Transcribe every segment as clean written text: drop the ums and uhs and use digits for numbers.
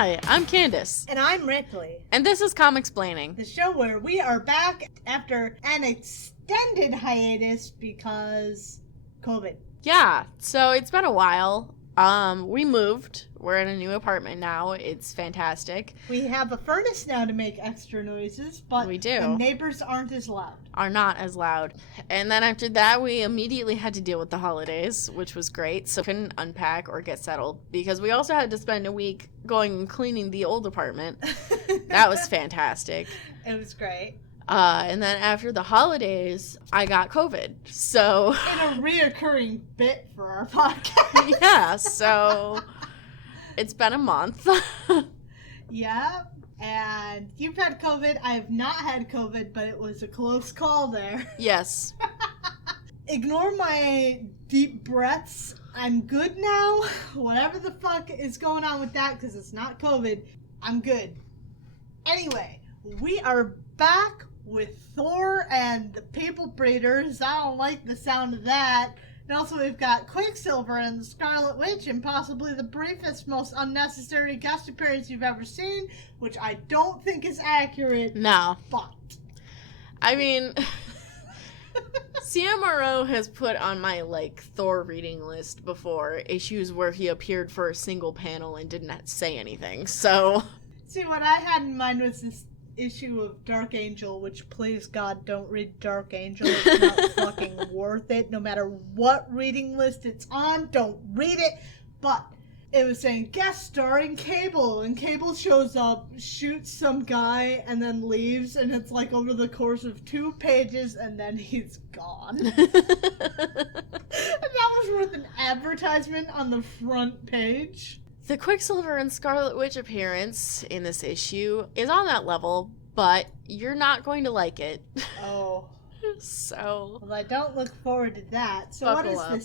Hi, I'm Candace. And I'm Ripley. And this is Comicsplaining, The show where we are back after an extended hiatus because COVID. Yeah, so it's been a while. We moved. We're in a new apartment now. It's fantastic. We have a furnace now to make extra noises, but we do. The neighbors aren't as loud. Are not as loud. And then after that, we immediately had to deal with the holidays, which was great. So we couldn't unpack or get settled because we also had to spend a week going and cleaning the old apartment. That was fantastic. It was great. And then after the holidays, I got COVID. So in a reoccurring bit for our podcast. Yeah, so it's been a month. Yeah, and you've had COVID. I have not had COVID, but it was a close call there. Yes. Ignore my deep breaths. I'm good now. Whatever the fuck is going on with that, because it's not COVID, I'm good. Anyway, we are back with Thor and the People Breeders. I don't like the sound of that. And also we've got Quicksilver and the Scarlet Witch and possibly the briefest, most unnecessary guest appearance you've ever seen, which I don't think is accurate. No. But. I mean, CMRO has put on my, Thor reading list before issues where he appeared for a single panel and didn't say anything, so. See, what I had in mind was this issue of Dark Angel, which, please God, don't read Dark Angel. It's not fucking worth it. No matter what reading list it's on, don't read it. But it was saying guest starring Cable, and Cable shows up, shoots some guy, and then leaves, and it's like over the course of 2 pages, and then he's gone. And that was worth an advertisement on the front page. The Quicksilver and Scarlet Witch appearance in this issue is on that level, but you're not going to like it. Oh. So. Well, I don't look forward to that. So Buckle up.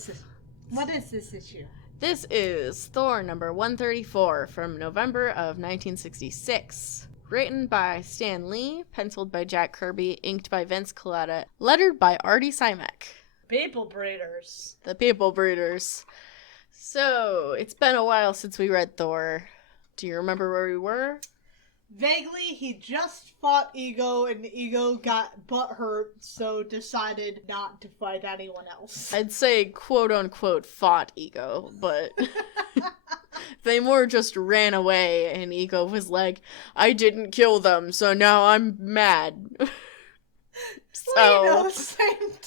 What is this issue? This is Thor number 134 from November of 1966. Written by Stan Lee, penciled by Jack Kirby, inked by Vince Colletta, lettered by Artie Simek. People Breeders. The People Breeders. So, it's been a while since we read Thor. Do you remember where we were? Vaguely, he just fought Ego, and Ego got butthurt, so decided not to fight anyone else. I'd say, quote-unquote, fought Ego, but they more just ran away, and Ego was like, I didn't kill them, so now I'm mad. Same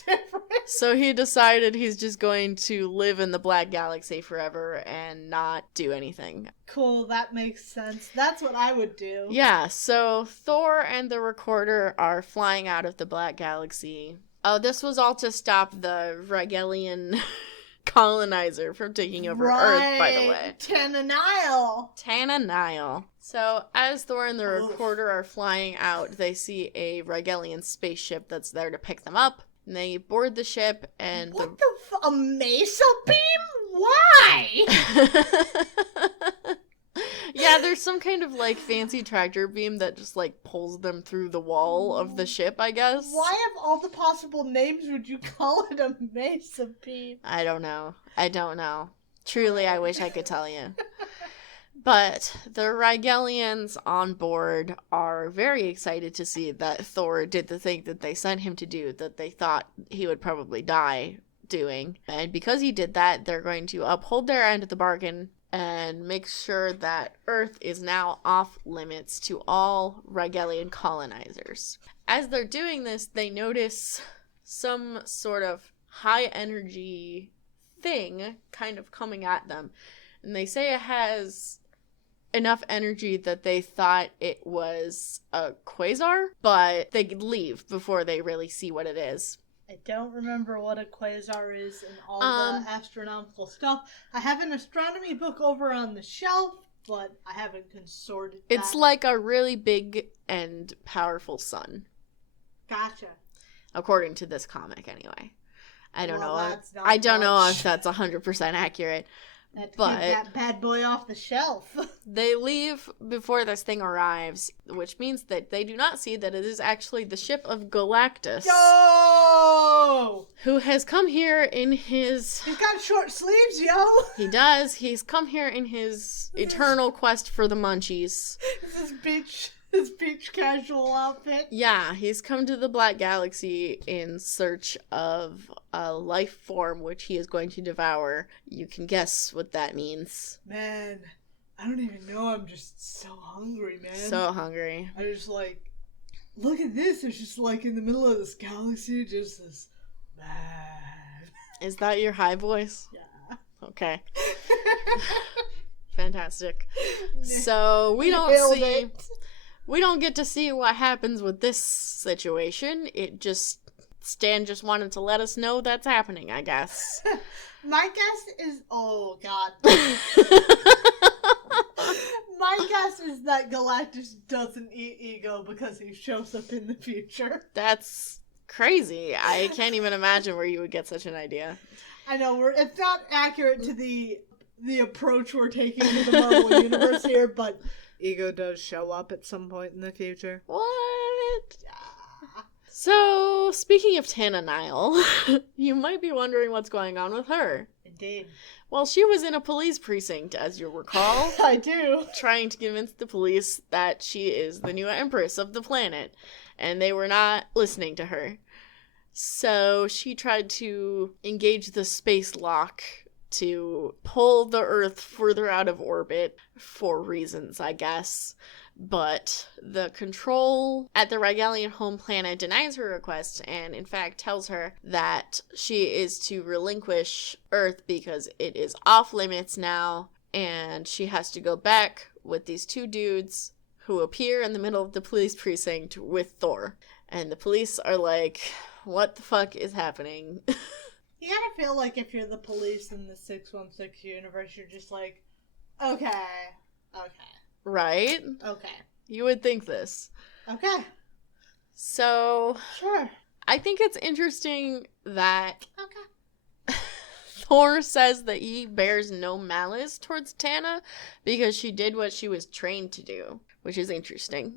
difference. So he decided he's just going to live in the Black Galaxy forever and not do anything. Cool, that makes sense. That's what I would do. Yeah, so Thor and the Recorder are flying out of the Black Galaxy. Oh, this was all to stop the Regalian colonizer from taking over Earth, by the way. Tananile. So, as Thor and the Recorder are flying out, they see a Regalian spaceship that's there to pick them up. And they board the ship, and a mesa beam? Why? Yeah, there's some kind of, fancy tractor beam that just, pulls them through the wall of the ship, I guess. Why of all the possible names would you call it a mesa beam? I don't know. Truly, I wish I could tell you. But the Rigelians on board are very excited to see that Thor did the thing that they sent him to do, that they thought he would probably die doing. And because he did that, they're going to uphold their end of the bargain and make sure that Earth is now off limits to all Regalian colonizers. As they're doing this, they notice some sort of high energy thing kind of coming at them. And they say it has enough energy that they thought it was a quasar, but they leave before they really see what it is. I don't remember what a quasar is and all the astronomical stuff. I have an astronomy book over on the shelf, but I haven't consorted that. It's like a really big and powerful sun. Gotcha. According to this comic, anyway. I don't know. That's not I don't know much. if that's 100% accurate. Have to But get that bad boy off the shelf. they leave before this thing arrives, which means that they do not see that it is actually the ship of Galactus. Yo! Who has come here in his... He's got short sleeves, yo! He does. He's come here in his eternal quest for the munchies. His beach casual outfit. Yeah, he's come to the Black Galaxy in search of a life form which he is going to devour. You can guess what that means. Man, I don't even know. I'm just so hungry, man. So hungry. I just look at this. It's just in the middle of this galaxy, just this man. Is that your high voice? Yeah. Okay. Fantastic. So we don't we don't get to see what happens with this situation. Stan just wanted to let us know that's happening, I guess. My guess is, oh god. My guess is that Galactus doesn't eat Ego because he shows up in the future. That's crazy. I can't even imagine where you would get such an idea. I know, it's not accurate to the approach we're taking to the Marvel Universe here, but Ego does show up at some point in the future. What? So, speaking of Tana Nile, you might be wondering what's going on with her. Indeed. Well, she was in a police precinct, as you recall. I do. Trying to convince the police that she is the new empress of the planet, and they were not listening to her. So she tried to engage the space lock to pull the Earth further out of orbit for reasons, I guess. But the control at the Rigelian home planet denies her request and, in fact, tells her that she is to relinquish Earth because it is off limits now, and she has to go back with these two dudes who appear in the middle of the police precinct with Thor. And the police are like, what the fuck is happening? You gotta feel like if you're the police in the 616 universe, you're just like, okay. Right? Okay. You would think this. Okay. So, sure. I think it's interesting that Okay. Thor says that he bears no malice towards Tana because she did what she was trained to do, which is interesting.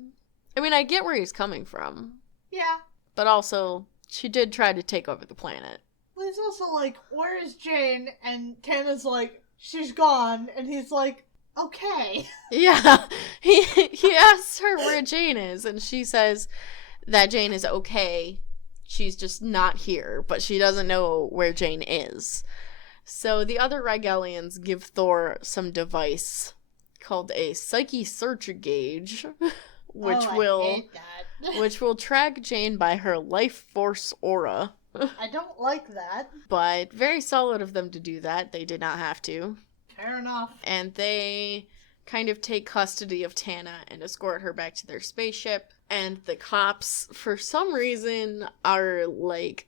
I mean, I get where he's coming from. Yeah. But also, she did try to take over the planet. Well, he's also like, where is Jane? And Tana's like, she's gone. And he's like, okay. Yeah. He asks her where Jane is, and she says that Jane is okay. She's just not here, but she doesn't know where Jane is. So the other Rigelians give Thor some device called a psyche search gauge, which will track Jane by her life force aura. I don't like that. But very solid of them to do that. They did not have to. Fair enough. And they kind of take custody of Tana and escort her back to their spaceship. And the cops, for some reason, are,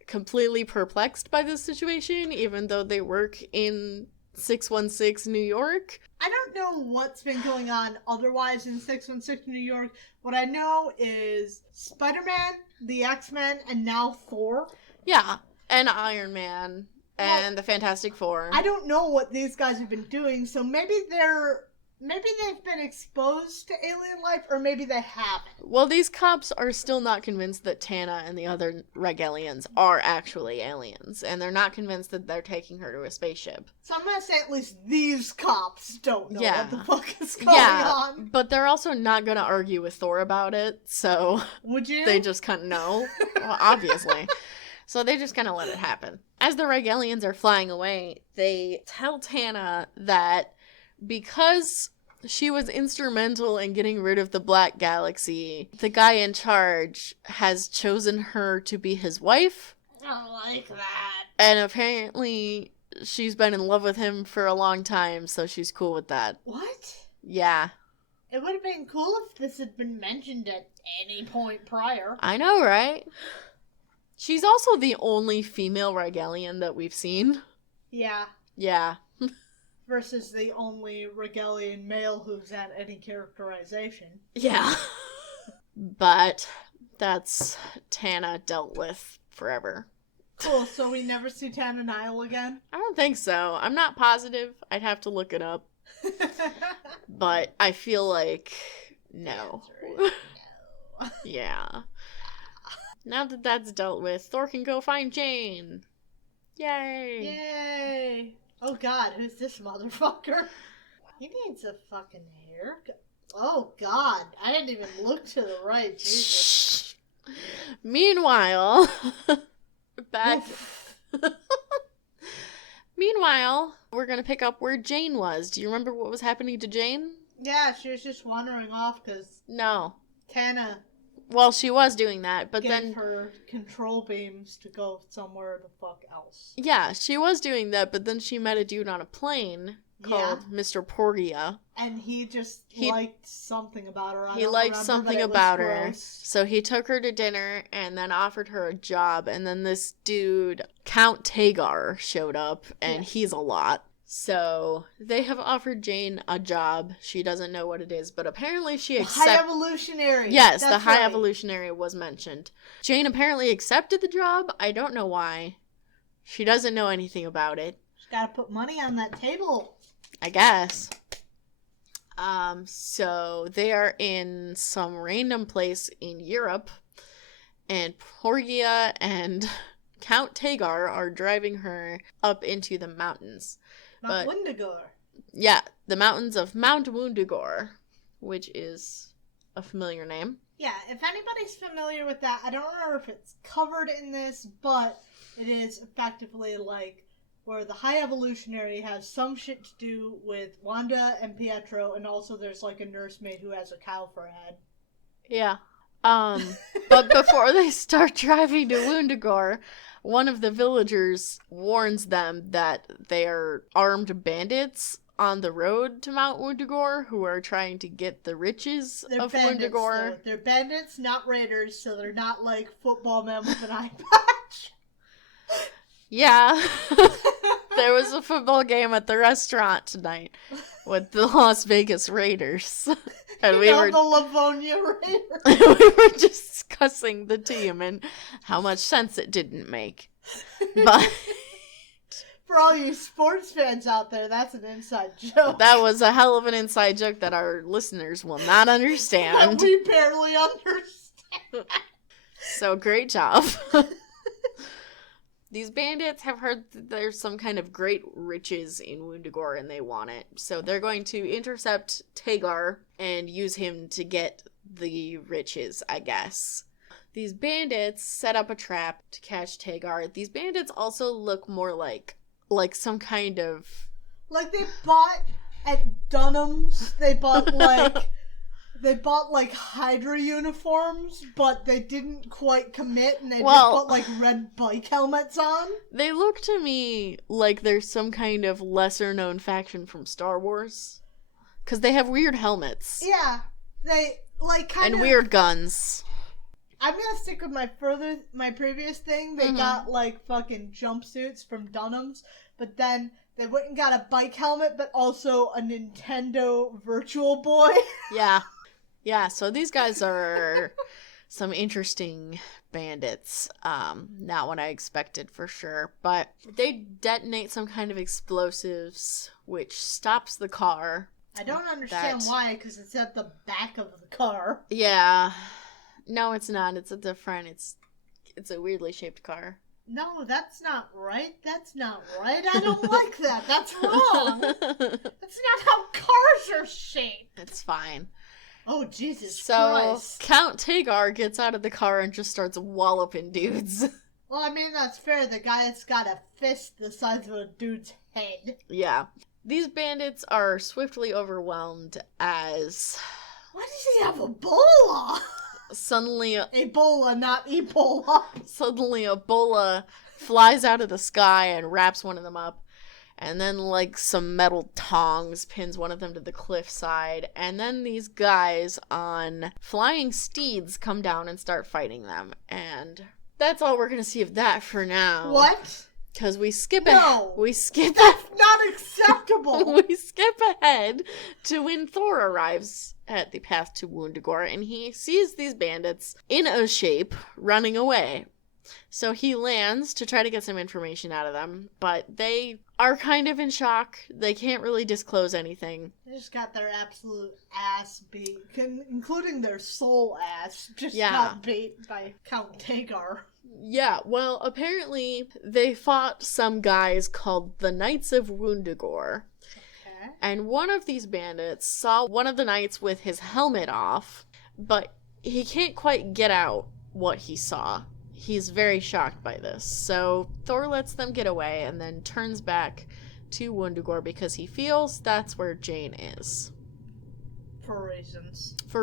completely perplexed by this situation, even though they work in 616 New York. I don't know what's been going on otherwise in 616 New York. What I know is Spider-Man, the X-Men, and now Thor. Yeah, and Iron Man, and the Fantastic Four. I don't know what these guys have been doing, so maybe they've been exposed to alien life, or maybe they haven't. Well, these cops are still not convinced that Tana and the other Rigelians are actually aliens, and they're not convinced that they're taking her to a spaceship. So I'm gonna say at least these cops don't know what the fuck is going on. But they're also not gonna argue with Thor about it, so... Would you? They just kind of know. Well, obviously. So they just kind of let it happen. As the Rigelians are flying away, they tell Tana that because she was instrumental in getting rid of the Black Galaxy, the guy in charge has chosen her to be his wife. I don't like that. And apparently she's been in love with him for a long time, so she's cool with that. What? Yeah. It would have been cool if this had been mentioned at any point prior. I know, right? She's also the only female Rigelian that we've seen. Yeah. Yeah. Versus the only Rigelian male who's had any characterization. Yeah. But that's Tana dealt with forever. Cool, so we never see Tananile again? I don't think so. I'm not positive. I'd have to look it up. But I feel like no. No. Yeah. Now that that's dealt with, Thor can go find Jane. Yay. Yay. Oh god, who's this motherfucker? He needs a fucking haircut. Oh god, I didn't even look to the right. Jesus. Meanwhile, back. Meanwhile, we're gonna pick up where Jane was. Do you remember what was happening to Jane? Yeah, she was just wandering off because No. Tana Well, she was doing that, but gave then her control beams to go somewhere the fuck else. yeah, she was doing that, but then she met a dude on a plane called Mr. Porgia. And he just liked something about her. He liked something about her. So he took her to dinner and then offered her a job. And then this dude, Count Tagar, showed up, and he's a lot. So they have offered Jane a job. She doesn't know what it is, but apparently she accepted. High Evolutionary. Yes, the High Evolutionary was mentioned. Jane apparently accepted the job. I don't know why. She doesn't know anything about it. She's got to put money on that table. I guess. So they are in some random place in Europe, and Porgia and Count Tagar are driving her up into the mountains. Mount Wundagore. Yeah, the mountains of Mount Wundagore, which is a familiar name. Yeah, if anybody's familiar with that, I don't remember if it's covered in this, but it is effectively like where the High Evolutionary has some shit to do with Wanda and Pietro, and also there's like a nursemaid who has a cow for a head. Yeah. But before they start driving to Wundagore, one of the villagers warns them that they are armed bandits on the road to Mount Wundagore who are trying to get the riches of Wundagore. Though. They're bandits, not raiders, so they're not like football men with an eye patch. Yeah. There was a football game at the restaurant tonight with the Las Vegas Raiders. And we were the Livonia Raiders. We were discussing the team and how much sense it didn't make. But for all you sports fans out there, that's an inside joke. That was a hell of an inside joke that our listeners will not understand. That we barely understand. So great job. These bandits have heard that there's some kind of great riches in Wundagore and they want it. So they're going to intercept Tagar and use him to get the riches, I guess. These bandits set up a trap to catch Tagar. These bandits also look more like some kind of... Like they bought at Dunham's, they bought like Hydra uniforms, but they didn't quite commit, and they just put like red bike helmets on. They look to me like they're some kind of lesser known faction from Star Wars, because they have weird helmets. Yeah, they like kind of weird guns. I'm gonna stick with my previous thing. They got like fucking jumpsuits from Dunham's, but then they went and got a bike helmet, but also a Nintendo Virtual Boy. Yeah. Yeah, so these guys are some interesting bandits. Not what I expected for sure. But they detonate some kind of explosives, which stops the car. I don't understand why, because it's at the back of the car. Yeah. No, it's not. It's a different... It's a weirdly shaped car. No, that's not right. That's not right. I don't like that. That's wrong. That's not how cars are shaped. It's fine. Oh, Jesus So, Christ. Count Tagar gets out of the car and just starts walloping dudes. Well, I mean, that's fair. The guy's got a fist the size of a dude's head. Yeah. These bandits are swiftly overwhelmed as... Why does he have Ebola? Suddenly... Ebola, not Ebola. Suddenly Ebola flies out of the sky and wraps one of them up. And then, like, some metal tongs pins one of them to the cliffside. And then these guys on flying steeds come down and start fighting them. And that's all we're going to see of that for now. What? Because we skip No! That's not acceptable! We skip ahead to when Thor arrives at the path to Wundagore. And he sees these bandits in a shape running away. So he lands to try to get some information out of them, but they are kind of in shock. They can't really disclose anything. They just got their absolute ass beat, including their soul ass. Just got beat by Count Tagar. Yeah, well, apparently they fought some guys called the Knights of Wundagore. Okay. And one of these bandits saw one of the knights with his helmet off, but he can't quite get out what he saw. He's very shocked by this. So Thor lets them get away and then turns back to Wundagore because he feels that's where Jane is. For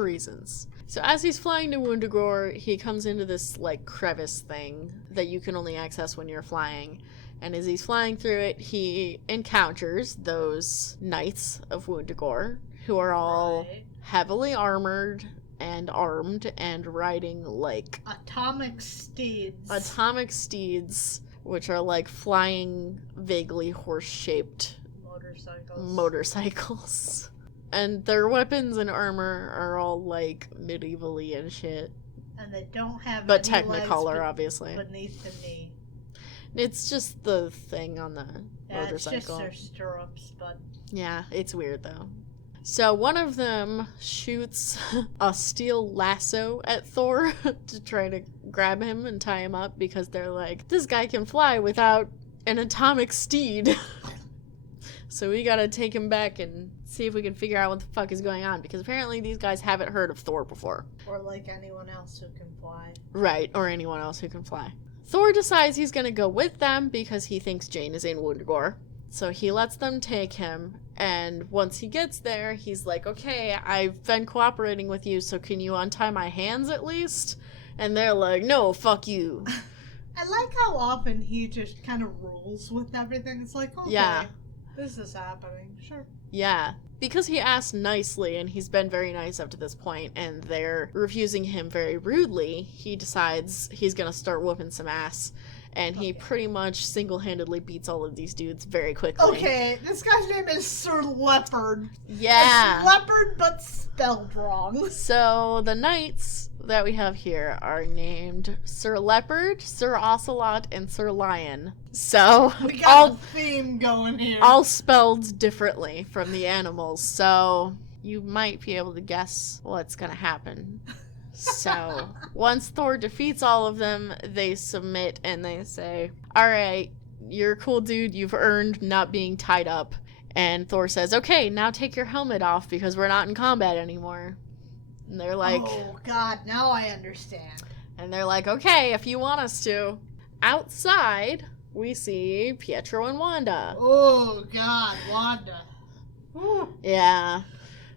reasons. So as he's flying to Wundagore, he comes into this, like, crevice thing that you can only access when you're flying. And as he's flying through it, he encounters those Knights of Wundagore, who are all heavily armored and armed and riding, like... Atomic steeds, which are, like, flying, vaguely horse-shaped... Motorcycles. And their weapons and armor are all, like, medieval-y and shit. And they don't have but any Technicolor, legs obviously. Beneath the knee. It's just the thing on the motorcycle. It's just their stirrups, but... Yeah, it's weird, though. So one of them shoots a steel lasso at Thor to try to grab him and tie him up because they're like, this guy can fly without an atomic steed. So we gotta take him back and see if we can figure out what the fuck is going on, because apparently these guys haven't heard of Thor before. Or like anyone else who can fly. Right, or anyone else who can fly. Thor decides he's gonna go with them because he thinks Jane is in Wundagore. So he lets them take him, and once he gets there, he's like, okay, I've been cooperating with you, so can you untie my hands at least? And they're like, no, fuck you. I like how often he just kind of rules with everything. It's like, okay. Yeah. This is happening, sure. Yeah, because he asked nicely, and he's been very nice up to this point, and they're refusing him very rudely, he decides he's gonna start whooping some ass, and he pretty much single-handedly beats all of these dudes very quickly. Okay, this guy's name is Sir Leopard. Yeah. It's Leopard, but spelled wrong. So, the knights that we have here are named Sir Leopard, Sir Ocelot, and Sir Lion. So, we got a theme going here. All spelled differently from the animals, so you might be able to guess what's gonna happen. So, once Thor defeats all of them, they submit and they say, alright, you're a cool dude, you've earned not being tied up. And Thor says, okay, now take your helmet off because we're not in combat anymore. And they're like... Oh, God, now I understand. And they're like, okay, if you want us to. Outside, we see Pietro and Wanda. Oh, God, Wanda. Ooh. Yeah.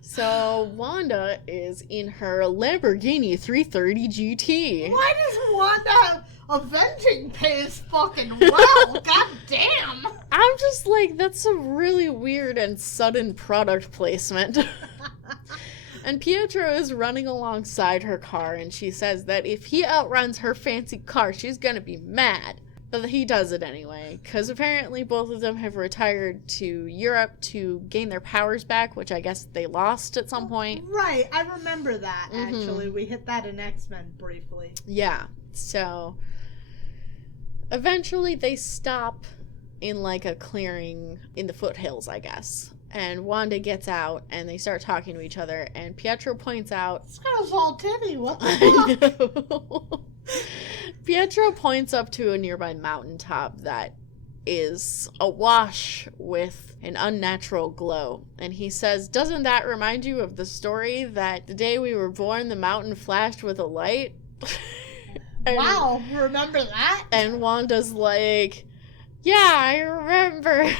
So, Wanda is in her Lamborghini 330 GT. Why does Wanda have avenging pays fucking well? God damn. I'm just like, that's a really weird and sudden product placement. And Pietro is running alongside her car, and she says that if he outruns her fancy car, she's gonna be mad. But he does it anyway, because apparently both of them have retired to Europe to gain their powers back, which I guess they lost at some point. Right, I remember that, actually. We hit that in X-Men briefly. Yeah, so eventually they stop in like a clearing in the foothills, I guess. And Wanda gets out, and they start talking to each other, and Pietro points out... This guy's all titty, what the fuck? Pietro points up to a nearby mountaintop that is awash with an unnatural glow. And he says, doesn't that remind you of the story that the day we were born, the mountain flashed with a light? Wow, remember that? And Wanda's like, yeah, I remember.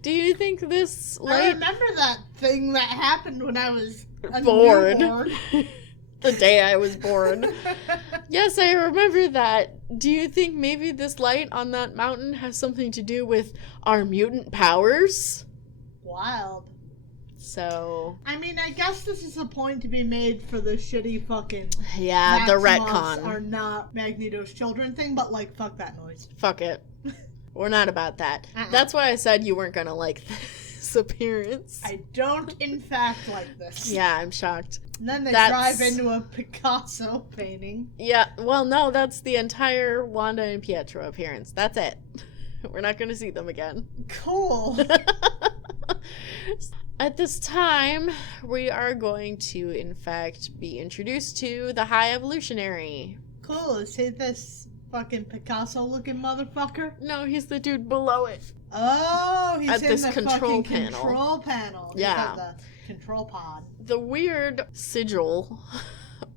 Do you think this light... I remember that thing that happened when I was born. The day I was born. Yes, I remember that. Do you think maybe this light on that mountain has something to do with our mutant powers? Wild. So... I mean, I guess this is a point to be made for the shitty fucking... Yeah, the retcon. Are not Magneto's children thing, but, like, fuck that noise. Fuck it. We're not about that. That's why I said you weren't gonna like this appearance. I don't, in fact, like this. Yeah, I'm shocked. And then they drive into a Picasso painting. Yeah, well, no, that's the entire Wanda and Pietro appearance. That's it. We're not going to see them again. Cool. At this time, we are going to, in fact, be introduced to the High Evolutionary. Cool. Is he this fucking Picasso-looking motherfucker? No, he's the dude below it. Oh, he's at in this the control fucking panel. control panel. Yeah. He's at the control pod. The weird sigil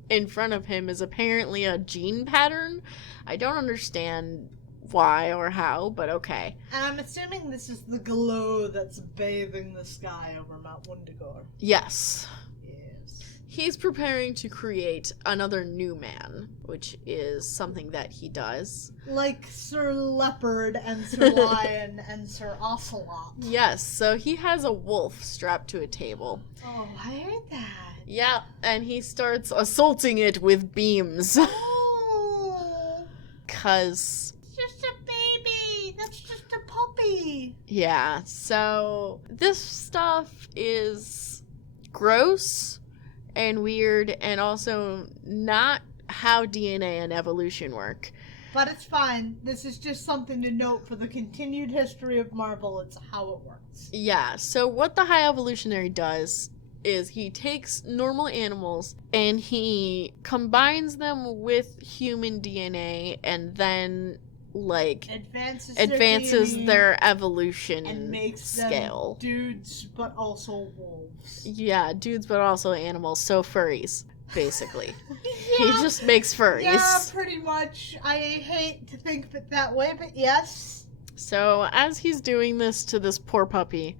in front of him is apparently a gene pattern. I don't understand why or how, but okay. And I'm assuming this is the glow that's bathing the sky over Mount Wundagore. Yes. Yes. He's preparing to create another new man, which is something that he does. Like Sir Leopard and Sir Lion and Sir Ocelot. Yes, so he has a wolf strapped to a table. Oh, I hate that. Yeah, and he starts assaulting it with beams. Oh. 'Cause... Just a baby. That's just a puppy. Yeah, so this stuff is gross and weird and also not how DNA and evolution work. But it's fine. This is just something to note for the continued history of Marvel. It's how it works. Yeah, so what the High Evolutionary does is he takes normal animals and he combines them with human DNA and then advances their evolution and makes scale. Them dudes, but also wolves. Yeah, dudes, but also animals. So furries, basically. Yeah. He just makes furries. Yeah, pretty much. I hate to think of it that way, but yes. So as he's doing this to this poor puppy,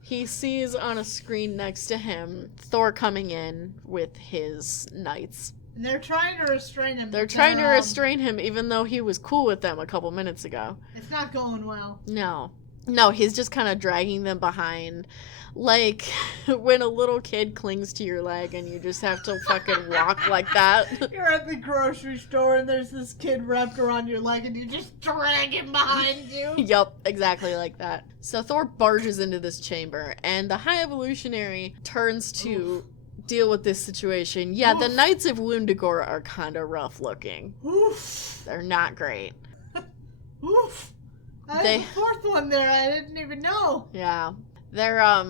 he sees on a screen next to him Thor coming in with his knights. And they're trying to restrain him. They're trying to restrain him even though he was cool with them a couple minutes ago. It's not going well. No, he's just kind of dragging them behind. Like when a little kid clings to your leg and you just have to fucking walk like that. You're at the grocery store and there's this kid wrapped around your leg and you just drag him behind you. Yup, exactly like that. So Thor barges into this chamber and the High Evolutionary turns to deal with this situation. Yeah, the Knights of Wundagore are kind of rough looking. Oof. They're not great. Oof. There's the fourth one there. I didn't even know. Yeah. They're,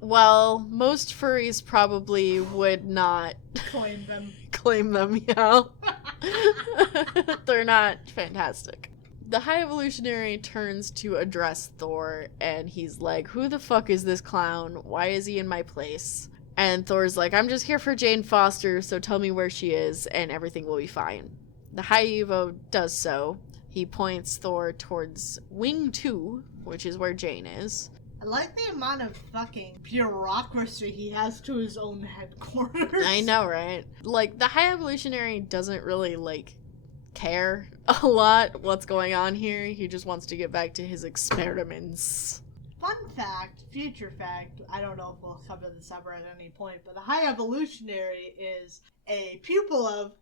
well, most furries probably would not claim them, yeah. They're not fantastic. The High Evolutionary turns to address Thor, and he's like, who the fuck is this clown? Why is he in my place? And Thor's like, I'm just here for Jane Foster, so tell me where she is, and everything will be fine. The High Evo does so. He points Thor towards Wing 2, which is where Jane is. I like the amount of fucking bureaucracy he has to his own headquarters. I know, right? Like, the High Evolutionary doesn't really, care a lot what's going on here. He just wants to get back to his experiments. Fun fact, future fact, I don't know if we'll cover this ever at any point, but the High Evolutionary is a pupil of,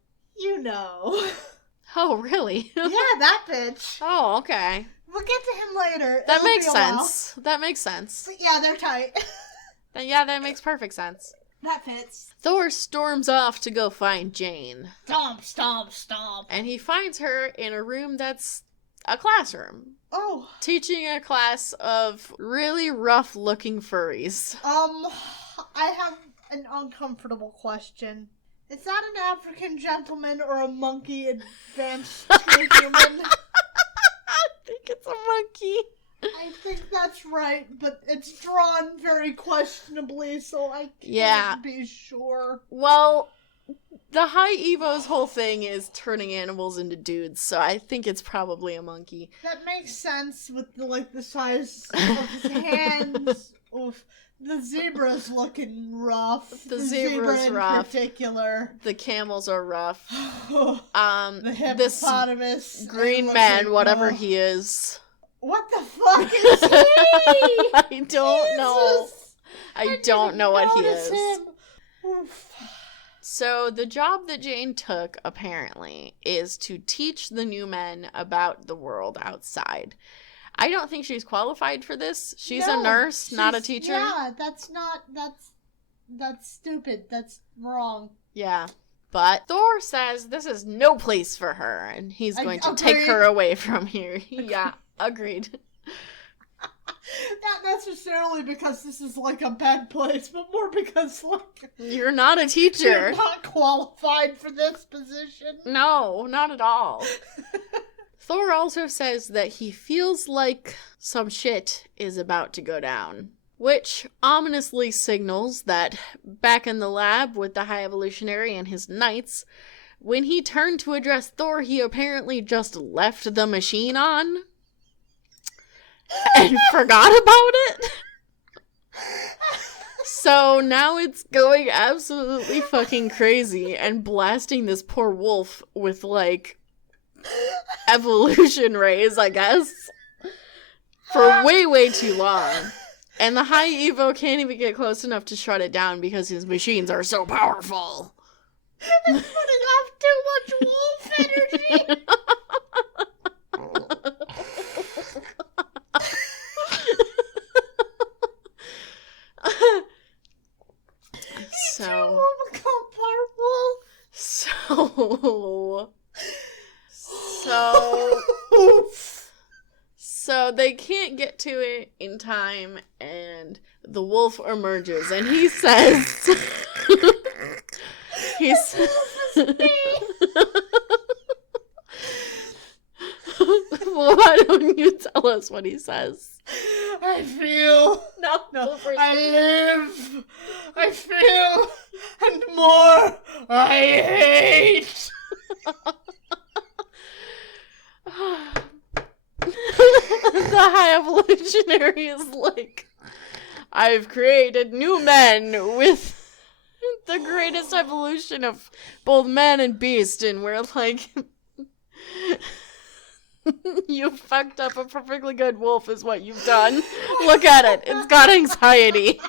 Oh, really? Yeah, that bitch. Oh, okay. We'll get to him later. That makes sense. That makes sense. But yeah, they're tight. Yeah, that makes perfect sense. That fits. Thor storms off to go find Jane. Stomp, stomp, stomp. And he finds her in a room that's a classroom. Oh. Teaching a class of really rough-looking furries. I have an uncomfortable question. Is that an African gentleman or a monkey advanced to a human? I think it's a monkey. I think that's right, but it's drawn very questionably, so I can't be sure. Well, the High Evo's whole thing is turning animals into dudes, so I think it's probably a monkey. That makes sense with the size of his hands. Oof. The zebra's looking rough. The zebra's rough. In particular. The camels are rough. The hippopotamus. This green man, whatever he is. What the fuck is he? I don't know. I don't know what he is. Oof. So the job that Jane took, apparently, is to teach the new men about the world outside. I don't think she's qualified for this. She's a nurse, not a teacher. Yeah, That's stupid. That's wrong. Yeah. But Thor says this is no place for her, and he's going to take her away from here. Yeah, agreed. Not necessarily because this is like a bad place, but more because like you're not a teacher. You're not qualified for this position. No, not at all. Thor also says that he feels like some shit is about to go down, which ominously signals that back in the lab with the High Evolutionary and his knights, when he turned to address Thor, he apparently just left the machine on and forgot about it. So now it's going absolutely fucking crazy and blasting this poor wolf with, like, evolution rays, I guess, for way, way too long. And the High Evo can't even get close enough to shut it down because his machines are so powerful. It's putting off too much wolf energy. So they can't get to it in time, and the wolf emerges, and he says, well, why don't you tell us what he says? I feel. No, I live. I feel. And more. I hate. The High Evolutionary is like, I've created new men with the greatest evolution of both man and beast, and we're like, you fucked up a perfectly good wolf is what you've done. Look at it. It's got anxiety.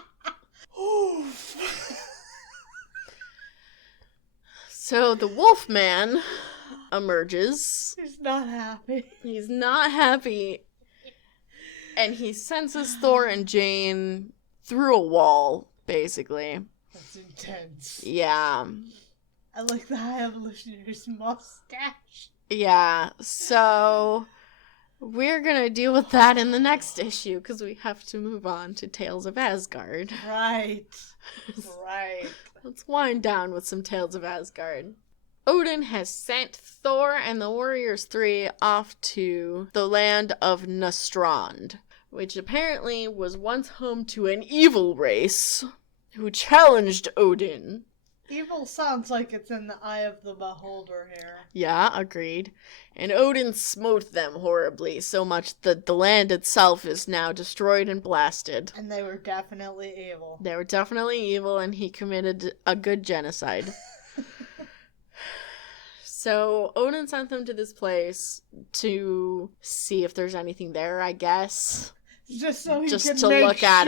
So the wolf man emerges. He's not happy. He's not happy. And he senses Thor and Jane through a wall, basically. That's intense. Yeah. I like the High Evolutionary's mustache. Yeah, so we're gonna deal with that in the next issue, because we have to move on to Tales of Asgard. Right. Right. Let's wind down with some Tales of Asgard. Odin has sent Thor and the Warriors 3 off to the land of Nastrand, which apparently was once home to an evil race who challenged Odin. Evil sounds like it's in the eye of the beholder here. Yeah, agreed. And Odin smote them horribly, so much that the land itself is now destroyed and blasted. And they were definitely evil. They were definitely evil, and he committed a good genocide. So Odin sent them to this place to see if there's anything there, I guess. Just so he just can to make look sure. At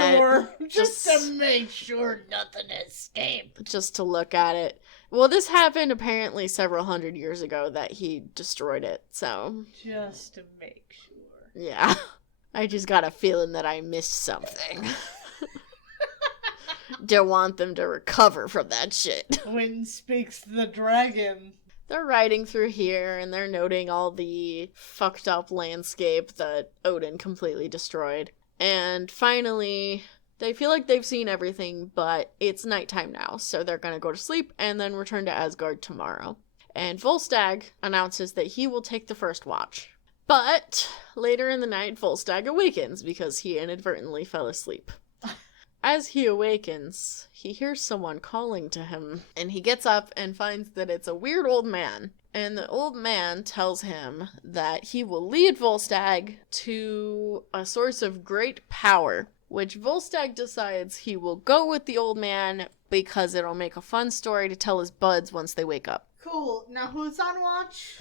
it. Just to make sure nothing escaped. Just to look at it. Well, this happened apparently several hundred years ago that he destroyed it, so. Just to make sure. Yeah. I just got a feeling that I missed something. Don't want them to recover from that shit. Wind speaks the dragon. They're riding through here, and they're noting all the fucked up landscape that Odin completely destroyed. And finally, they feel like they've seen everything, but it's nighttime now, so they're gonna go to sleep and then return to Asgard tomorrow. And Volstagg announces that he will take the first watch. But later in the night, Volstagg awakens because he inadvertently fell asleep. As he awakens, he hears someone calling to him, and he gets up and finds that it's a weird old man. And the old man tells him that he will lead Volstagg to a source of great power, which Volstagg decides he will go with the old man because it'll make a fun story to tell his buds once they wake up. Cool. Now who's on watch?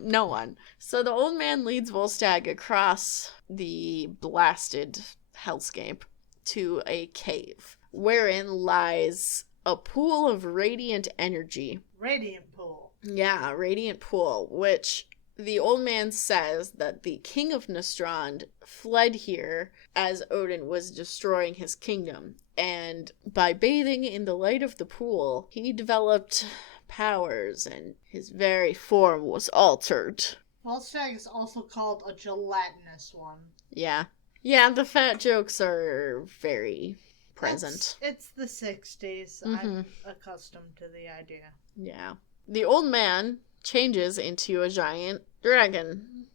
No one. So the old man leads Volstagg across the blasted hellscape to a cave, wherein lies a pool of radiant energy. Radiant pool. Yeah, radiant pool, which the old man says that the king of Nastrand fled here as Odin was destroying his kingdom. And by bathing in the light of the pool, he developed powers and his very form was altered. Volstagg is also called a gelatinous one. Yeah. Yeah, the fat jokes are very present. It's the 60s. Mm-hmm. I'm accustomed to the idea. Yeah. The old man changes into a giant dragon.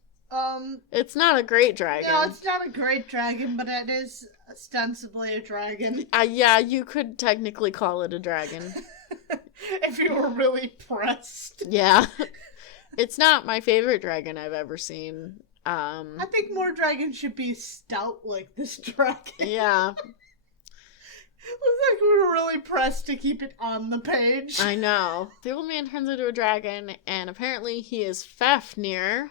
It's not a great dragon. No, it's not a great dragon, but it is ostensibly a dragon. Yeah, you could technically call it a dragon. If you were really pressed. Yeah. It's not my favorite dragon I've ever seen. I think more dragons should be stout like this dragon. Yeah. Looks like we were really pressed to keep it on the page. I know. The old man turns into a dragon, and apparently he is Fafnir.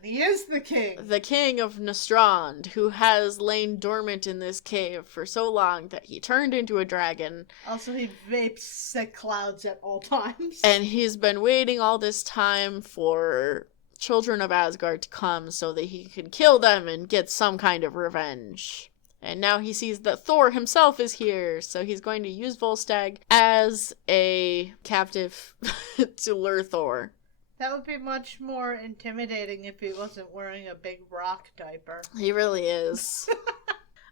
He is the king. The king of Nostrand, who has lain dormant in this cave for so long that he turned into a dragon. Also, he vapes sick clouds at all times. And he's been waiting all this time for children of Asgard to come so that he can kill them and get some kind of revenge. And now he sees that Thor himself is here, so he's going to use Volstagg as a captive to lure Thor. That would be much more intimidating if he wasn't wearing a big rock diaper. He really is.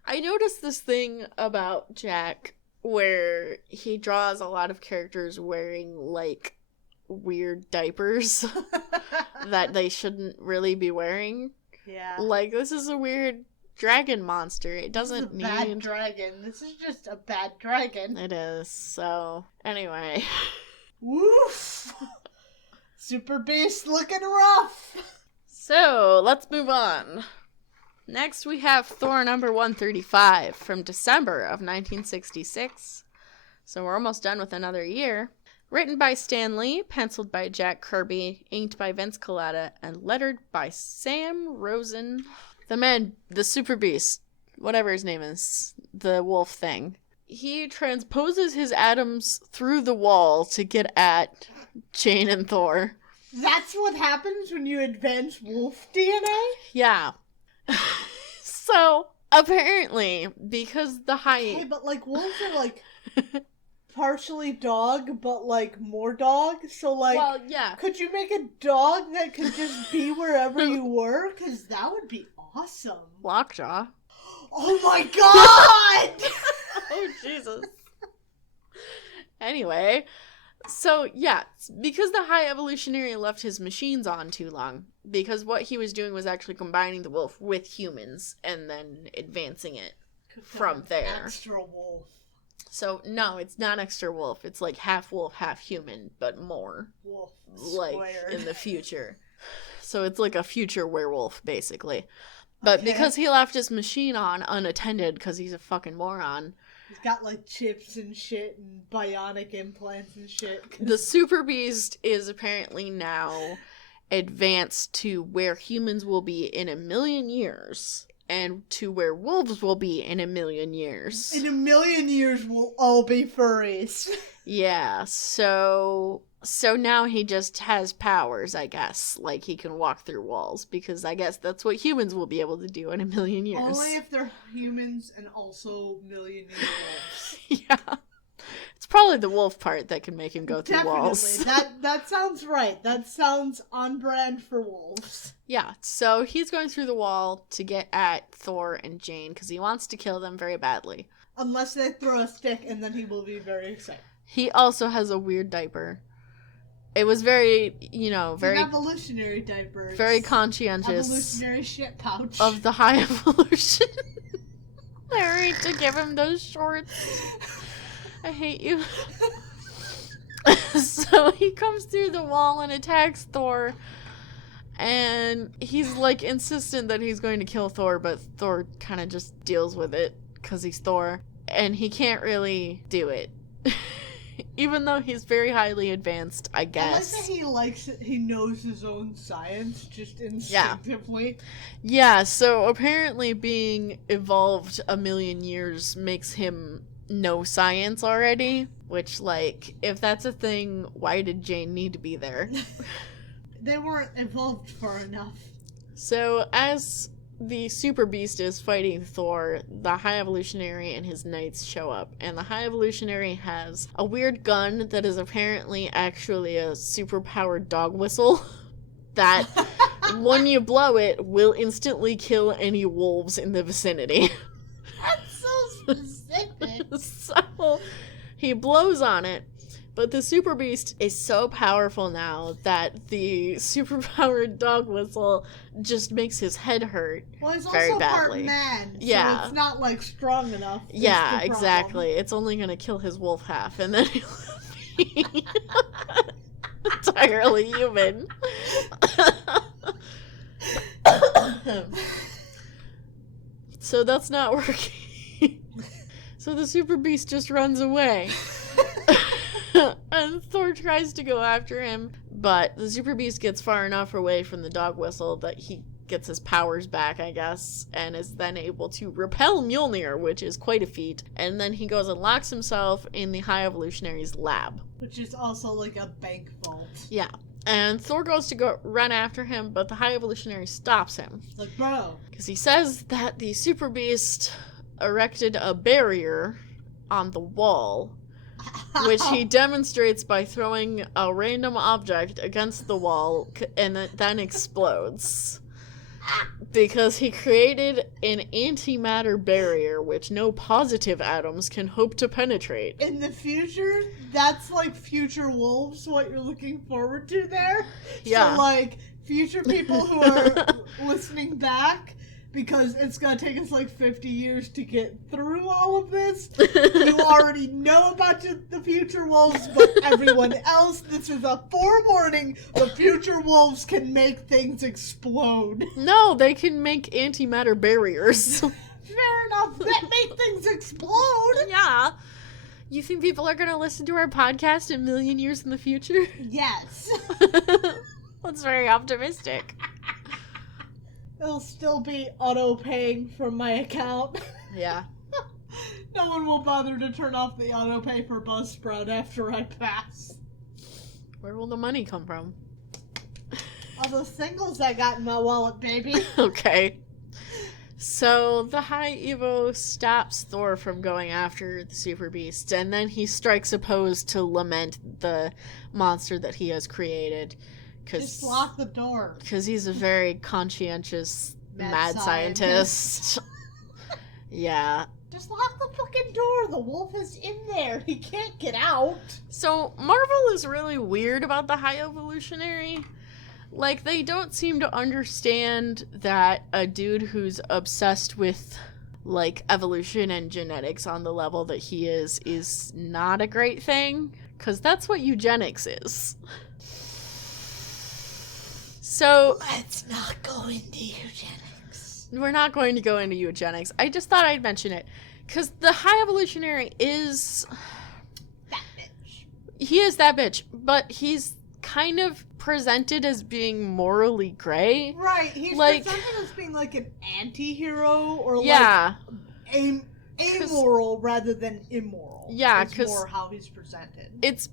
I noticed this thing about Jack where he draws a lot of characters wearing, like, weird diapers that they shouldn't really be wearing. Yeah. Like, this is a weird dragon monster. It doesn't need... bad dragon. This is just a bad dragon. It is. So, anyway. Woof! Super Beast looking rough! So, let's move on. Next, we have Thor number 135 from December of 1966. So we're almost done with another year. Written by Stan Lee, penciled by Jack Kirby, inked by Vince Colletta, and lettered by Sam Rosen. The man, the Super Beast, whatever his name is, the wolf thing. He transposes his atoms through the wall to get at Jane and Thor. That's what happens when you advance wolf DNA? Yeah. So, apparently, because the Hey, but like wolves are like partially dog, but like more dog. So like, well, yeah. could you make a dog that could just be wherever you were? Because that would be awesome. Lockjaw. Oh my god! Oh, Jesus. Anyway, so yeah, because the High Evolutionary left his machines on too long, because what he was doing was actually combining the wolf with humans and then advancing it from there. Extra wolf. So, no, it's not extra wolf. It's like half wolf, half human, but more. Wolf like squared. in the future. So it's like a future werewolf, basically. But Okay. because he left his machine on unattended because he's a fucking moron, He's got like chips and shit and bionic implants and shit. the Super Beast is apparently now advanced to where humans will be in 1,000,000 years and to where wolves will be in 1,000,000 years. In 1,000,000 years, we'll all be furries. Yeah, so now he just has powers, I guess. Like, he can walk through walls, because I guess that's what humans will be able to do in 1,000,000 years. Only if they're humans and also 1,000,000 year wolves. Yeah. It's probably the wolf part that can make him go through Definitely. walls. That sounds right. That sounds on brand for wolves. Yeah, so he's going through the wall to get at Thor and Jane, because he wants to kill them very badly. Unless they throw a stick, and then he will be very excited. He also has a weird diaper. It was very, very... An evolutionary diaper. very It's conscientious evolutionary shit pouch. of the High Evolution. Larry, to give him those shorts. I hate you. So he comes through the wall and attacks Thor. And he's, like, insistent that he's going to kill Thor, but Thor kind of just deals with it because he's Thor. And he can't really do it. Even though he's very highly advanced, I guess. I like that he likes it. He knows his own science just instinctively. Yeah, so apparently being evolved 1,000,000 years makes him know science already. Which, like, if that's a thing, why did Jane need to be there? They weren't evolved far enough. So, as the Super Beast is fighting Thor, the High Evolutionary and his knights show up, and the High Evolutionary has a weird gun that is apparently actually a super-powered dog whistle that, when you blow it, will instantly kill any wolves in the vicinity. That's so specific. So, he blows on it, but the Super Beast is so powerful now that the super-powered dog whistle just makes his head hurt Well, he's very also part badly. man, Yeah. so it's not, like, strong enough. is the Yeah, problem. exactly. It's only going to kill his wolf half, and then he'll be entirely human. So that's not working. So the Super Beast just runs away. And Thor tries to go after him, but the Super Beast gets far enough away from the dog whistle that he gets his powers back, I guess, and is then able to repel Mjolnir, which is quite a feat. And then he goes and locks himself in the High Evolutionary's lab. Which is also like a bank vault. Yeah. And Thor goes to go run after him, but the High Evolutionary stops him. Like, bro. Because he says that the Super Beast erected a barrier on the wall, which he demonstrates by throwing a random object against the wall, and it then explodes. Because he created an antimatter barrier which no positive atoms can hope to penetrate. In the future, that's like future wolves, what you're looking forward to there. Yeah. So, like, future people who are listening back, because it's gonna take us like 50 years to get through all of this, you already know about the future wolves, but everyone else, this is a forewarning. The future wolves can make things explode. No, they can make antimatter barriers. Fair enough, that make things explode. Yeah. You think people are going to listen to our podcast a million years in the future? Yes. That's very optimistic. It'll still be auto-paying from my account. Yeah. No one will bother to turn off the auto-pay for Buzzsprout after I pass. Where will the money come from? All those singles I got in my wallet, baby. Okay. So the High Evo stops Thor from going after the Super Beast, and then he strikes a pose to lament the monster that he has created. Just lock the door. Because he's a very conscientious mad scientist. Yeah. Just lock the fucking door. The wolf is in there. He can't get out. So Marvel is really weird about the High Evolutionary. Like, they don't seem to understand that a dude who's obsessed with, like, evolution and genetics on the level that he is not a great thing. Because that's what eugenics is. So, let's not go into eugenics. We're not going to go into eugenics. I just thought I'd mention it. Because the High Evolutionary is... that bitch. He is that bitch. But he's kind of presented as being morally gray. Right. He's like, presented as being like an anti-hero or yeah. like amoral rather than immoral. Yeah, because more how he's presented. It's...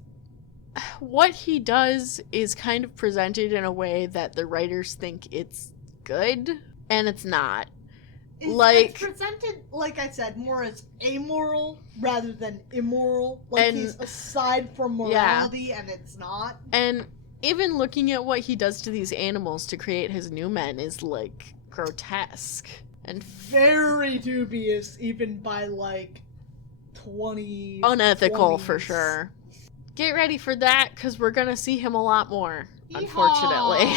What he does is kind of presented in a way that the writers think it's good, and it's not. It's presented, like I said, more as amoral rather than immoral. Like, and, he's aside from morality, and it's not. And even looking at what he does to these animals to create his new men is, like, grotesque. And very dubious, even by, like, 20... unethical, 20s. for sure. Get ready for that, because we're going to see him a lot more, Yeehaw! Unfortunately.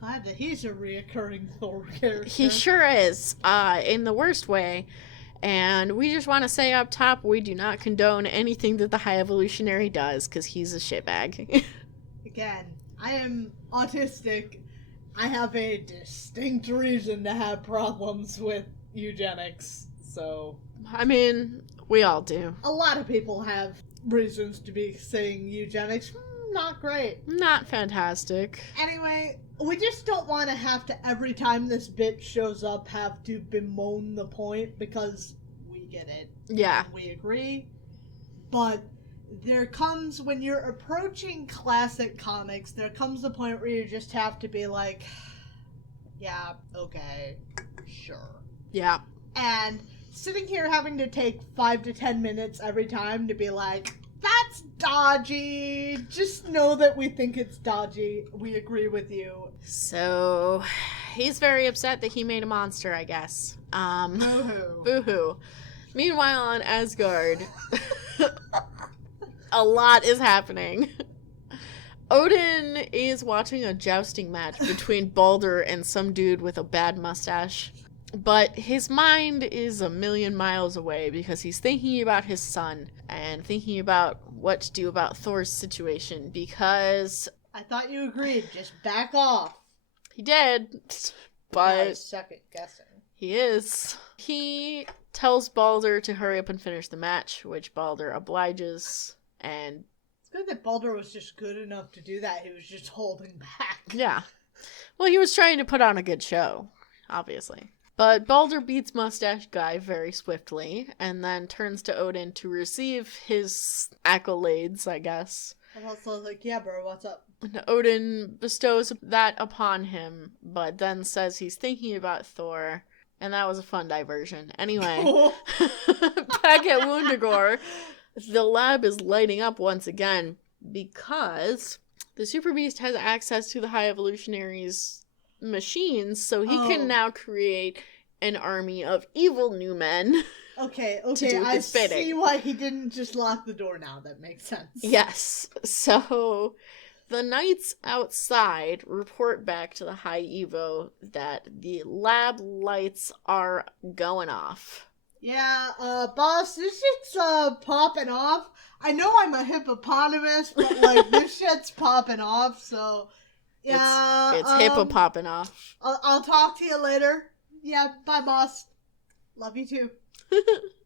Glad that he's a reoccurring Thor character. He sure is, in the worst way. And we just want to say up top, we do not condone anything that the High Evolutionary does, because he's a shitbag. Again, I am autistic. I have a distinct reason to have problems with eugenics, so... I mean, we all do. A lot of people have reasons to be saying eugenics. Not great. Not fantastic. Anyway, we just don't want to have to, every time this bitch shows up, have to bemoan the point, because we get it. Yeah. We agree. But there comes, when you're approaching classic comics, there comes a point where you just have to be like, Yeah, okay, sure. Yeah. And sitting here having to take 5 to 10 minutes every time to be like, that's dodgy. Just know that we think it's dodgy. We agree with you. So, he's very upset that he made a monster, I guess. Boo-hoo. Boo-hoo. Meanwhile, on Asgard, a lot is happening. Odin is watching a jousting match between Baldur and some dude with a bad mustache. But his mind is a million miles away because he's thinking about his son and thinking about what to do about Thor's situation because... I thought you agreed. Just back off. He did, I but was second guessing. he is. He tells Baldur to hurry up and finish the match, which Baldur obliges, and... It's good that Baldur was just good enough to do that. He was just holding back. Yeah. Well, he was trying to put on a good show, obviously. But Baldur beats Mustache Guy very swiftly, and then turns to Odin to receive his accolades, I guess. And also like, yeah, bro, what's up? And Odin bestows that upon him, but then says he's thinking about Thor, and that was a fun diversion. Anyway, back at Wundagore, the lab is lighting up once again because the Super Beast has access to the High Evolutionaries' machines, so he can now create an army of evil new men. Okay, do I his bidding. see why he didn't just lock the door now. That makes sense. Yes. So the knights outside report back to the High Evo that the lab lights are going off. Yeah, boss, this shit's, popping off. I know I'm a hippopotamus, but, like, this shit's popping off, so, yeah. It's hippo popping off. I'll talk to you later. Yeah, bye, boss. Love you too.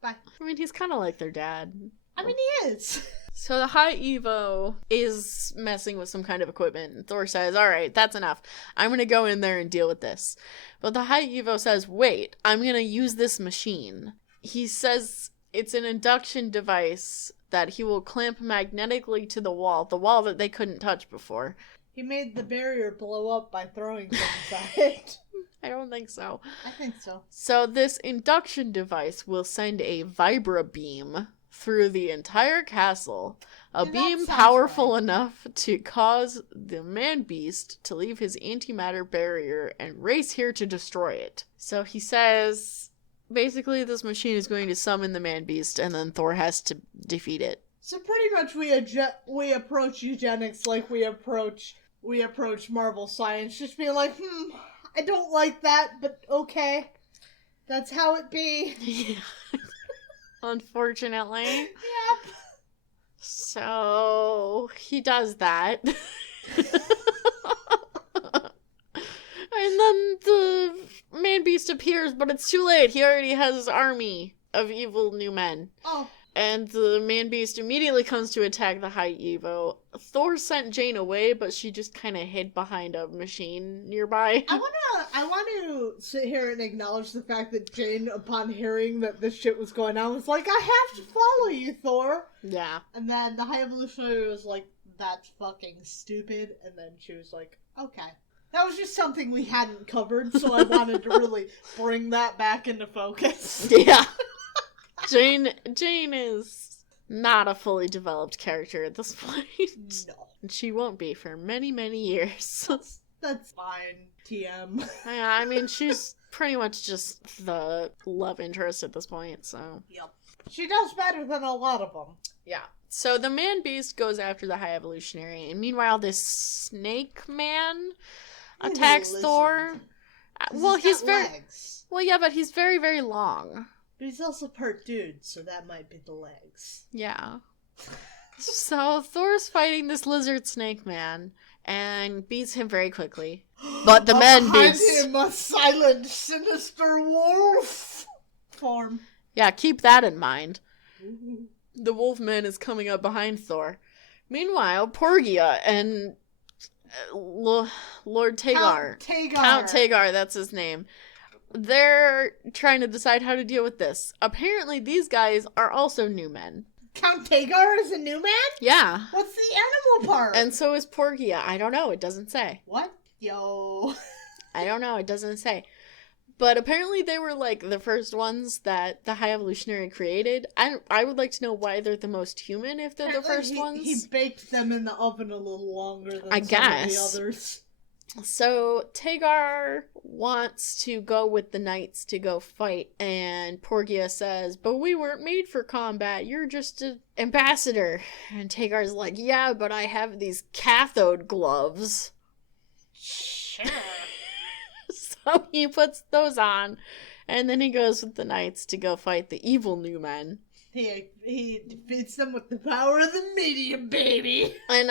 Bye. I mean, he's kind of like their dad. I mean, he is. So the High Evo is messing with some kind of equipment, and Thor says, alright, that's enough. I'm gonna go in there and deal with this. But the High Evo says, wait, I'm gonna use this machine. He says it's an induction device that he will clamp magnetically to the wall that they couldn't touch before. He made the barrier blow up by throwing things at it. I don't think so. I think so. So this induction device will send a vibra beam through the entire castle, a beam powerful enough to cause the man-beast to leave his antimatter barrier and race here to destroy it. So he says, basically this machine is going to summon the man-beast, and then Thor has to defeat it. So pretty much we approach eugenics like we approach Marvel Science, just being like, I don't like that, but okay. That's how it be. Yeah. Unfortunately. Yep. So, he does that. And then the man-beast appears, but it's too late. He already has his army of evil new men. Oh. And the man-beast immediately comes to attack the High Evo. Thor sent Jane away, but she just kind of hid behind a machine nearby. I want to sit here and acknowledge the fact that Jane, upon hearing that this shit was going on, was like, I have to follow you, Thor. Yeah. And then the High Evolutionary was like, that's fucking stupid. And then she was like, okay. That was just something we hadn't covered, so I wanted to really bring that back into focus. Yeah. Jane is not a fully developed character at this point. No. And she won't be for many, many years. That's fine, TM. Yeah, I mean, she's pretty much just the love interest at this point, so. Yep. She does better than a lot of them. Yeah. So the man-beast goes after the High Evolutionary, and meanwhile this snake man attacks Thor. Well, he's very... legs. Well, yeah, but he's very, very long. But he's also part dude, so that might be the legs. Yeah. So Thor's fighting this lizard snake man and beats him very quickly. But the man beast... Behind him, a silent, sinister wolf form. Yeah, keep that in mind. The Wolfman is coming up behind Thor. Meanwhile, Porgia and Lord Tagar. Count Tagar, that's his name. They're trying to decide how to deal with this. Apparently, these guys are also new men. Count Tagar is a new man? Yeah. What's the animal part? And so is Porgia. I don't know. It doesn't say. What? Yo. I don't know. It doesn't say. But apparently they were, like, the first ones that the High Evolutionary created. I would like to know why they're the most human if they're the first ones. He baked them in the oven a little longer than I some guess. of the others. So Tagar wants to go with the knights to go fight, and Porgia says, but we weren't made for combat. You're just an ambassador. And Tagar's like, yeah, but I have these cathode gloves. Sure. So he puts those on, and then he goes with the knights to go fight the evil new men. He defeats them with the power of the medium, baby. And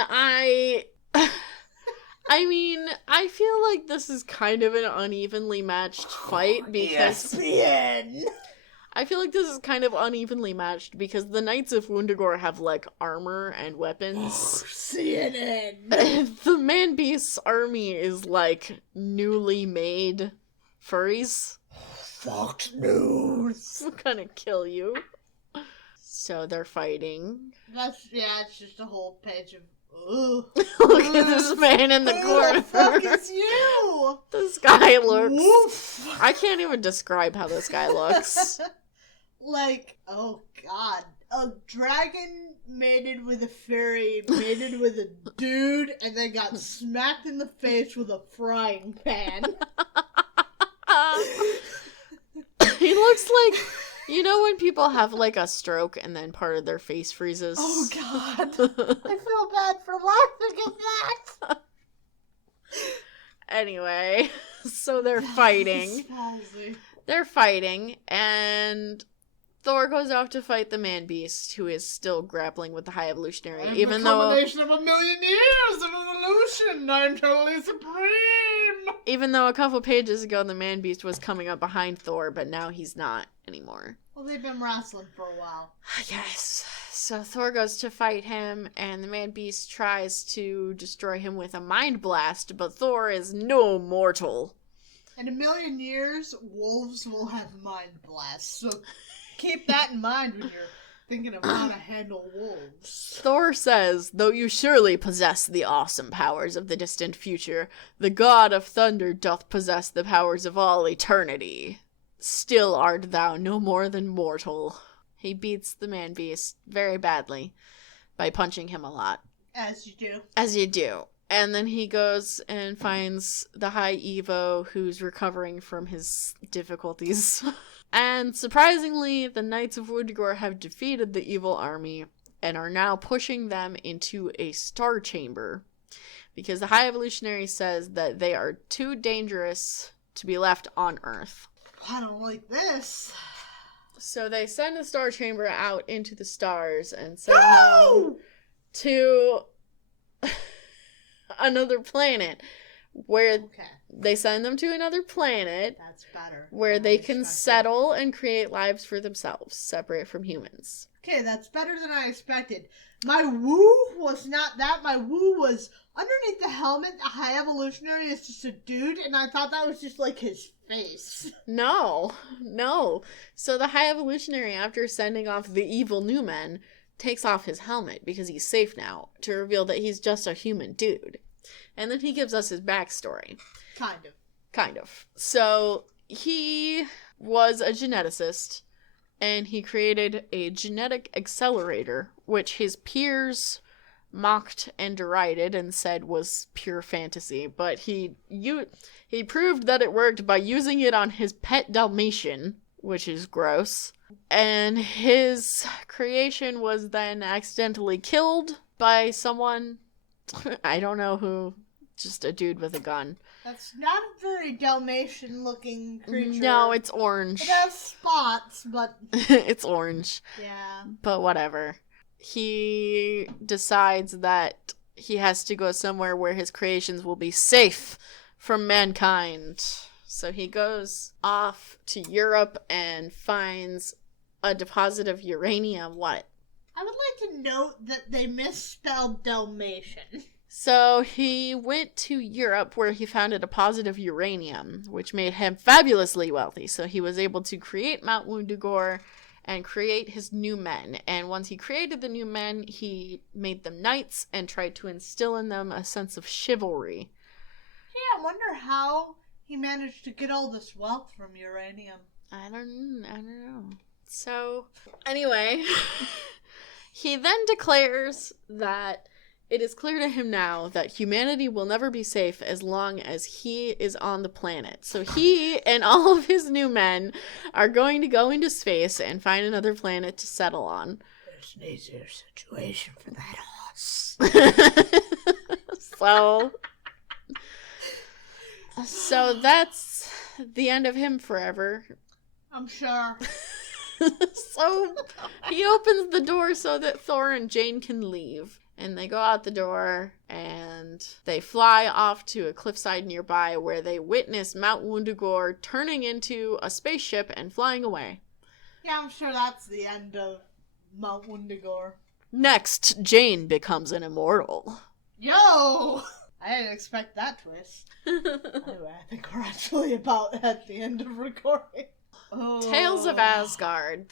I mean, I feel like this is kind of an unevenly matched fight because ESPN. I feel like this is kind of unevenly matched because the Knights of Wundagore have, like, armor and weapons. CNN. The Man-Beast's army is, like, newly made furries. Fox News. I'm gonna kill you. So they're fighting. It's just a whole page of, ugh. Look at this man in the corner. Who the fuck is you? This guy looks... Woof. I can't even describe how this guy looks. Like, oh god. A dragon mated with a fairy, mated with a dude, and then got smacked in the face with a frying pan. He looks like... You know when people have, like, a stroke and then part of their face freezes? Oh god. I feel bad for laughing at that. Anyway, so they're fighting. They're fighting, and Thor goes off to fight the Man-Beast, who is still grappling with the High Evolutionary. I'm even the though combination of a million years of evolution. I'm totally supreme. Even though a couple pages ago the Man-Beast was coming up behind Thor, but now he's not anymore. Well, they've been wrestling for a while. Yes. So Thor goes to fight him, and the Man-Beast tries to destroy him with a mind blast, but Thor is no mortal. In a million years, wolves will have mind blasts, so keep that in mind when you're thinking of how to handle wolves. Thor says, though you surely possess the awesome powers of the distant future, the god of thunder doth possess the powers of all eternity. Still art thou no more than mortal. He beats the Man-Beast very badly by punching him a lot. As you do. As you do. And then he goes and finds the High Evo who's recovering from his difficulties. And surprisingly, the Knights of Wundagore have defeated the evil army and are now pushing them into a star chamber. Because the High Evolutionary says that they are too dangerous to be left on Earth. I don't like this. So they send a star chamber out into the stars and send them to another planet. Where they send them to another planet. That's better. Where they can settle and create lives for themselves, separate from humans. Okay, that's better than I expected. My woo was not that. My woo was underneath the helmet. The High Evolutionary is just a dude, and I thought that was just like his face. No. So the High Evolutionary, after sending off the evil new men, takes off his helmet because he's safe now to reveal that he's just a human dude. And then he gives us his backstory. Kind of. So he was a geneticist, and he created a genetic accelerator, which his peers mocked and derided and said was pure fantasy. But he proved that it worked by using it on his pet Dalmatian, which is gross. And his creation was then accidentally killed by someone. I don't know who. Just a dude with a gun. That's not a very Dalmatian-looking creature. No, it's orange. It has spots, but... It's orange. Yeah. But whatever. He decides that he has to go somewhere where his creations will be safe from mankind. So he goes off to Europe and finds a deposit of uranium. What? I would like to note that they misspelled Dalmatian. So he went to Europe where he found a deposit of uranium, which made him fabulously wealthy. So he was able to create Mount Wundagore and create his new men. And once he created the new men, he made them knights and tried to instill in them a sense of chivalry. Yeah, I wonder how he manage to get all this wealth from uranium? I don't know. So, anyway, he then declares that it is clear to him now that humanity will never be safe as long as he is on the planet. So he and all of his new men are going to go into space and find another planet to settle on. There's an easier situation for that horse. So that's the end of him forever. I'm sure. So he opens the door so that Thor and Jane can leave. And they go out the door, and they fly off to a cliffside nearby where they witness Mount Wundagore turning into a spaceship and flying away. Yeah, I'm sure that's the end of Mount Wundagore. Next, Jane becomes an immortal. Yo! I didn't expect that twist. Anyway, I think we're actually about at the end of recording. Oh. Tales of Asgard.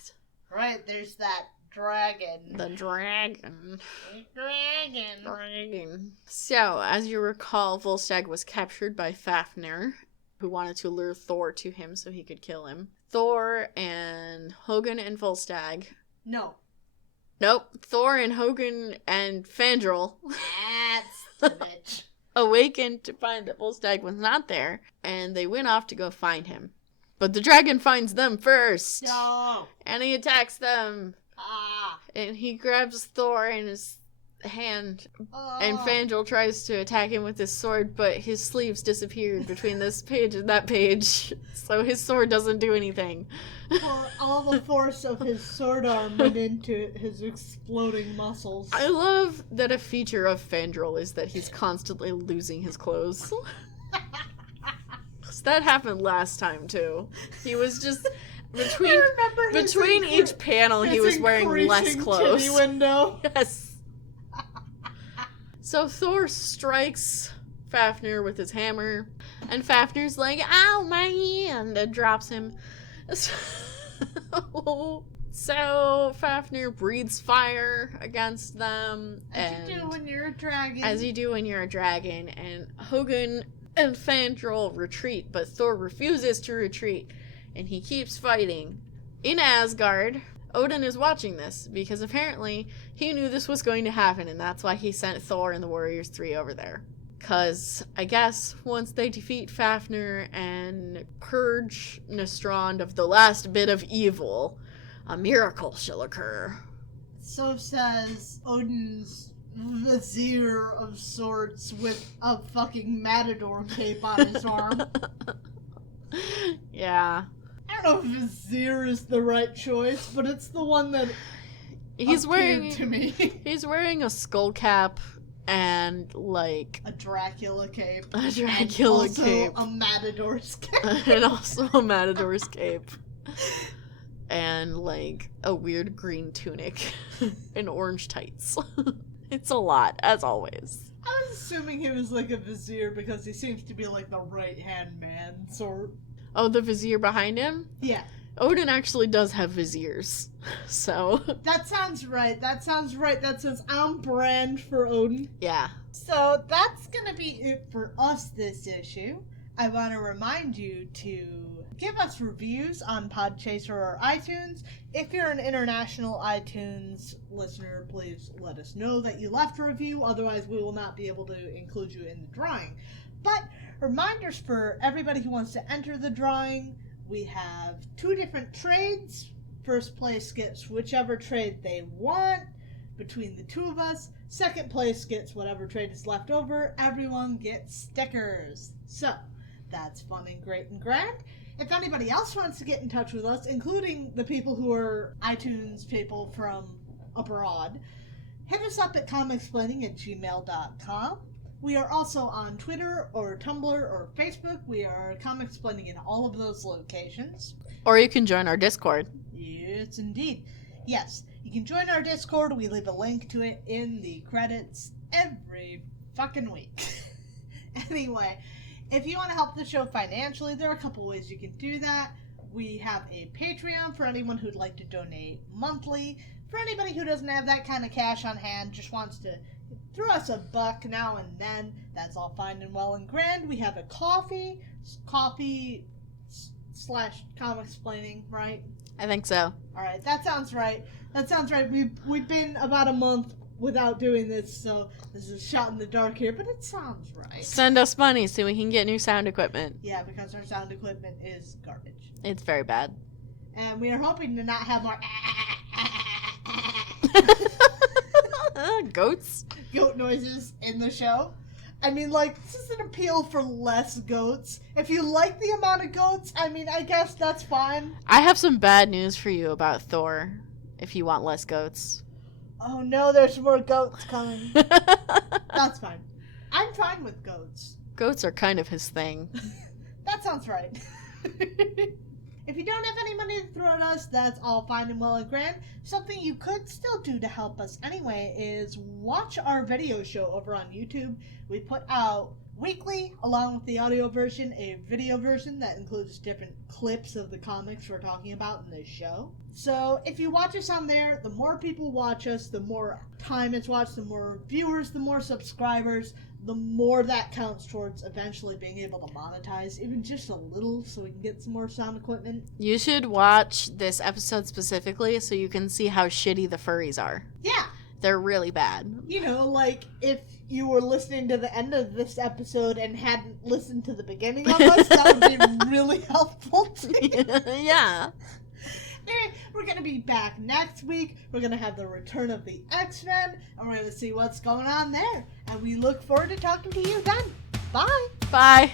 Right, there's that dragon. The dragon. So, as you recall, Volstagg was captured by Fafnir, who wanted to lure Thor to him so he could kill him. Thor and Hogun and Volstagg. No. Nope. Thor and Hogun and Fandral. That's the bitch. Awakened to find that Volstagg was not there, and they went off to go find him. But the dragon finds them first. No. And he attacks them. Ah. And he grabs Thor in his hand. Oh. And Fandral tries to attack him with his sword, but his sleeves disappeared between this page and that page. So his sword doesn't do anything. For all the force of his sword arm went into his exploding muscles. I love that a feature of Fandral is that he's constantly losing his clothes. That happened last time too. He was just between each panel he was wearing less clothes. Titty window. Yes. So Thor strikes Fafnir with his hammer, and Fafnir's like, "Ow, my hand!" and drops him. So Fafnir breathes fire against them, As you do when you're a dragon. As you do when you're a dragon, and Hogun and Fandral retreat, but Thor refuses to retreat, and he keeps fighting. In Asgard, Odin is watching this, because apparently he knew this was going to happen, and that's why he sent Thor and the Warriors 3 over there. Because, I guess, once they defeat Fafnir and purge Nostrand of the last bit of evil, a miracle shall occur. So says Odin's vizier of sorts with a fucking matador cape on his arm. Yeah. I don't know if vizier is the right choice, but it's the one that he's wearing to me. He's wearing a skull cap and like a Dracula cape. A Dracula and also cape. A matador's cape. And also a matador's cape. And like a weird green tunic and orange tights. It's a lot, as always. I was assuming he was like a vizier because he seems to be like the right-hand man sort. Oh, the vizier behind him? Yeah. Odin actually does have viziers, so... That sounds right. That sounds on brand for Odin. Yeah. So that's gonna be it for us this issue. I want to remind you to give us reviews on Podchaser or iTunes. If you're an international iTunes listener, please let us know that you left a review. Otherwise, we will not be able to include you in the drawing. But reminders for everybody who wants to enter the drawing. We have 2 different trades. First place gets whichever trade they want between the 2 of us. Second place gets whatever trade is left over. Everyone gets stickers. So, that's fun and great and grand. If anybody else wants to get in touch with us, including the people who are iTunes people from abroad, hit us up at comicsplaining@gmail.com. We are also on Twitter or Tumblr or Facebook. We are Comicsplaining in all of those locations. Or you can join our Discord. Yes, indeed. Yes, you can join our Discord. We leave a link to it in the credits every fucking week. Anyway, if you want to help the show financially, there are a couple ways you can do that. We have a Patreon for anyone who'd like to donate monthly. For anybody who doesn't have that kind of cash on hand, just wants to throw us a buck now and then, that's all fine and well and grand. We have a Ko-fi, coffee/comicsplaining, right? I think so. All right, that sounds right. We've been about a month without doing this, so this is a shot in the dark here, but it sounds right. Send us money so we can get new sound equipment. Yeah, because our sound equipment is garbage. It's very bad. And we are hoping to not have more Goats? goat noises in the show. I mean, like, this is an appeal for less goats. If you like the amount of goats, I mean, I guess that's fine. I have some bad news for you about Thor, if you want less goats. Oh no, there's more goats coming. That's fine. I'm fine with goats. Goats are kind of his thing. That sounds right. If you don't have any money to throw at us, that's all fine and well and grand. Something you could still do to help us anyway is watch our video show over on YouTube. We put out weekly, along with the audio version, a video version that includes different clips of the comics we're talking about in this show. So if you watch us on there, the more people watch us, the more time it's watched, the more viewers, the more subscribers, the more that counts towards eventually being able to monetize, even just a little, so we can get some more sound equipment. You should watch this episode specifically so you can see how shitty the furries are. Yeah. They're really bad. You know, like, if you were listening to the end of this episode and hadn't listened to the beginning of us, that would be really helpful to you. Yeah. Anyway, we're going to be back next week. We're going to have the return of the X-Men, and we're going to see what's going on there. And we look forward to talking to you then. Bye. Bye.